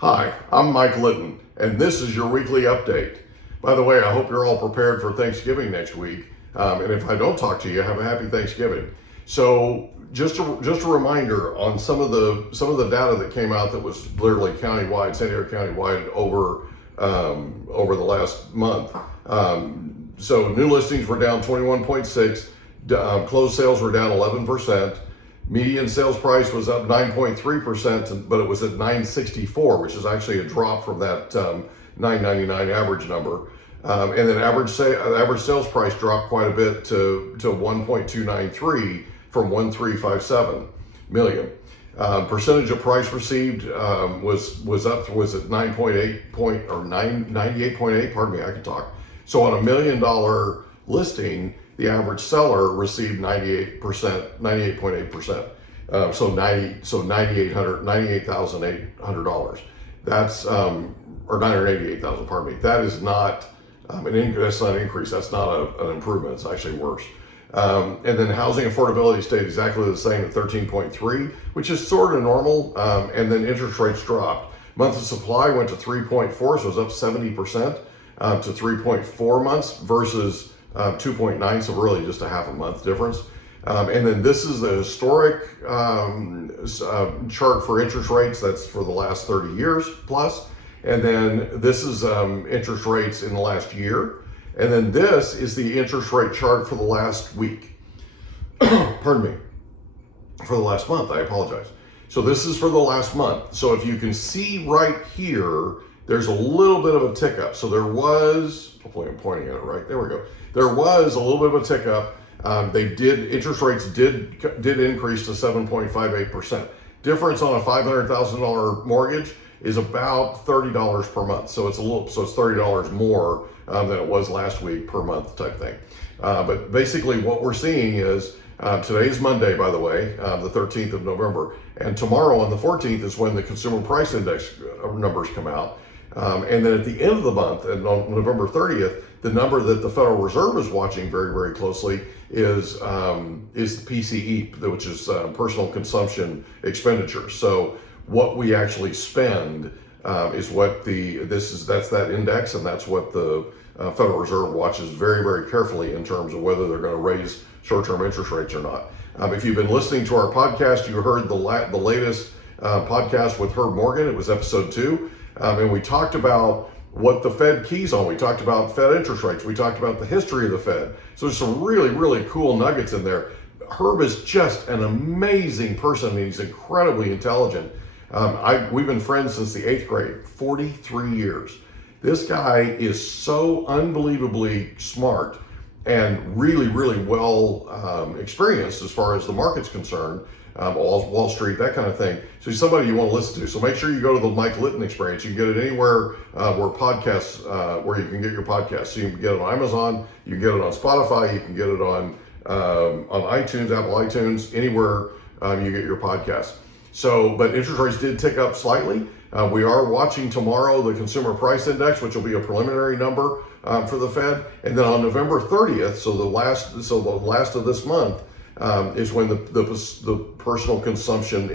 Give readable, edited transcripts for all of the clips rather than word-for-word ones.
Hi, I'm Mike Litton, and this is your weekly update. By the way, I hope you're all prepared for Thanksgiving next week. And if I don't talk to you, have a happy Thanksgiving. So, just a reminder on some of the data that came out that was literally countywide, San Diego countywide over the last month. So, new listings were down 21.6, closed sales were down 11%. Median sales price was up 9.3%, but it was at 964, which is actually a drop from that 999 average number. And then average sales price dropped quite a bit to 1.293 from 1.357 million. Percentage of price received was at 98.8. Pardon me, I can talk. So on $1 million listing, the average seller received 98.8%. So $98,800. That's or $988,000. Pardon me. That is not that's not an increase. That's not an improvement. It's actually worse. And then housing affordability stayed exactly the same at 13.3, which is sort of normal. And then interest rates dropped. Month of supply went to 3.4, so it was up 70% to 3.4 months versus 2.9, so really just a half a month difference. And then this is the historic chart for interest rates. That's for the last 30 years plus. And then this is interest rates in the last year. And then this is the interest rate chart for the last week. Pardon me. For the last month, I apologize. So this is for the last month. So if you can see right here, there's a little bit of a tick up. So there was, hopefully I'm pointing at it right, there we go. There was a little bit of a tick up. Interest rates did increase to 7.58%. Difference on a $500,000 mortgage is about $30 per month. So it's $30 more than it was last week per month type thing. But basically what we're seeing is, today's Monday, by the way, the 13th of November, and tomorrow on the 14th is when the Consumer Price Index numbers come out. And then at the end of the month, and on November 30th, the number that the Federal Reserve is watching very, very closely is the PCE, which is personal consumption expenditure. So what we actually spend is what that's that index, and that's what the Federal Reserve watches very, very carefully in terms of whether they're going to raise short-term interest rates or not. If you've been listening to our podcast, you heard the latest podcast with Herb Morgan. It was episode 2. And we talked about what the Fed keys on. We talked about Fed interest rates. We talked about the history of the Fed. So there's some really, really cool nuggets in there. Herb is just an amazing person. I mean, he's incredibly intelligent. We've been friends since the 8th grade, 43 years. This guy is so unbelievably smart and really, really well experienced as far as the market's concerned. Wall Street, that kind of thing. So he's somebody you want to listen to. So make sure you go to the Mike Litton Experience. You can get it anywhere where you can get your podcasts. So you can get it on Amazon, you can get it on Spotify, you can get it on iTunes, Apple iTunes, anywhere you get your podcasts. So, but interest rates did tick up slightly. We are watching tomorrow the Consumer Price Index, which will be a preliminary number for the Fed, and then on November 30th, so the last of this month, is when the personal consumption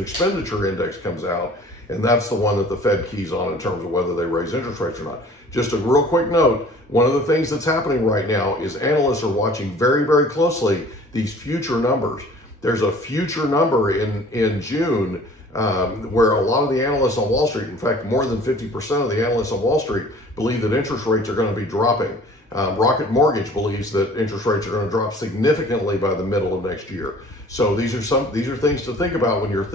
expenditure index comes out, and that's the one that the Fed keys on in terms of whether they raise interest rates or not. Just a real quick note, one of the things that's happening right now is analysts are watching very, very closely these future numbers. There's a future number in June where a lot of the analysts on Wall Street, in fact, more than 50% of the analysts on Wall Street believe that interest rates are going to be dropping. Rocket Mortgage believes that interest rates are going to drop significantly by the middle of next year. So these are things to think about when you're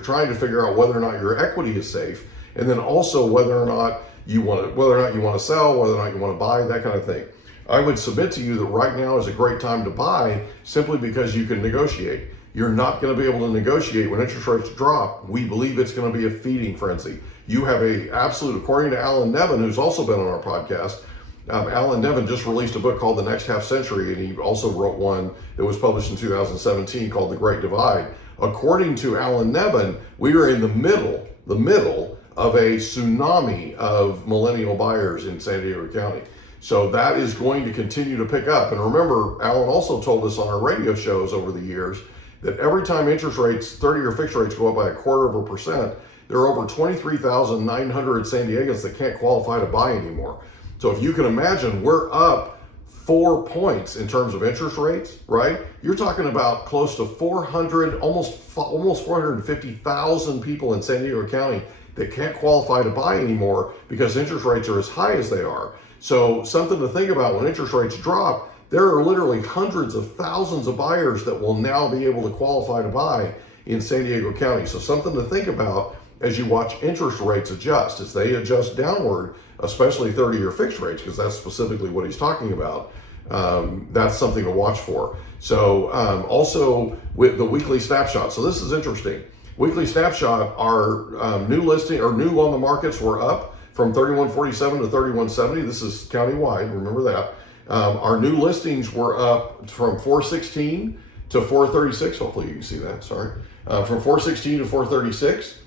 trying to figure out whether or not your equity is safe, and then also whether or not you want to sell, whether or not you want to buy, that kind of thing. I would submit to you that right now is a great time to buy simply because you can negotiate. You're not going to be able to negotiate when interest rates drop. We believe it's going to be a feeding frenzy. You have according to Alan Nevin, who's also been on our podcast. Alan Nevin just released a book called The Next Half Century, and he also wrote one that was published in 2017 called The Great Divide. According to Alan Nevin, we are in the middle of a tsunami of millennial buyers in San Diego County. So that is going to continue to pick up. And remember, Alan also told us on our radio shows over the years that every time interest rates, 30-year fixed rates, go up by 0.25%, there are over 23,900 San Diegans that can't qualify to buy anymore. So if you can imagine, we're up 4 points in terms of interest rates, right? You're talking about close to 400, almost 450,000 people in San Diego County that can't qualify to buy anymore because interest rates are as high as they are. So something to think about: when interest rates drop, there are literally hundreds of thousands of buyers that will now be able to qualify to buy in San Diego County. So something to think about as you watch interest rates adjust. As they adjust downward, especially 30-year fixed rates, because that's specifically what he's talking about, that's something to watch for. So also with the weekly snapshot. So this is interesting. Weekly snapshot, our new listing or new on the markets were up from 3147 to 3170. This is countywide, remember that. Our new listings were up from 416 to 436. Hopefully you can see that, sorry. From 416 to 436.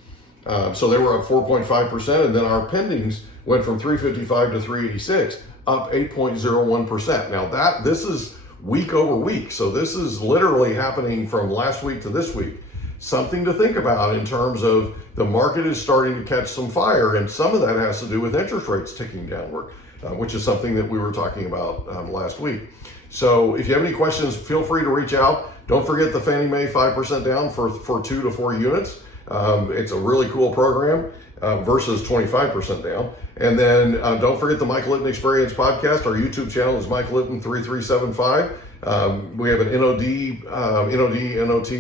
So they were up 4.5%. And then our pendings went from 355 to 386, up 8.01%. Now this is week over week. So this is literally happening from last week to this week. Something to think about in terms of the market is starting to catch some fire, and some of that has to do with interest rates ticking downward, which is something that we were talking about last week. So if you have any questions, feel free to reach out. Don't forget the Fannie Mae 5% down for 2 to 4 units. It's a really cool program versus 25% down. And then don't forget the Mike Litton Experience podcast. Our YouTube channel is Mike Litton 3375. We have an NOD,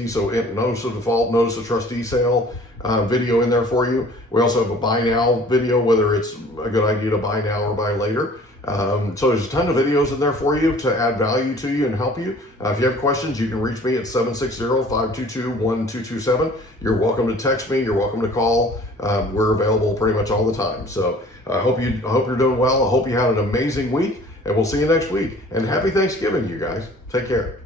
so notice of default, notice of trustee sale video in there for you. We also have a buy now video, whether it's a good idea to buy now or buy later. So there's a ton of videos in there for you to add value to you and help you. If you have questions, you can reach me at 760-522-1227. You're welcome to text me. You're welcome to call. We're available pretty much all the time. So I hope you're doing well. I hope you had an amazing week, and we'll see you next week. And happy Thanksgiving, you guys. Take care.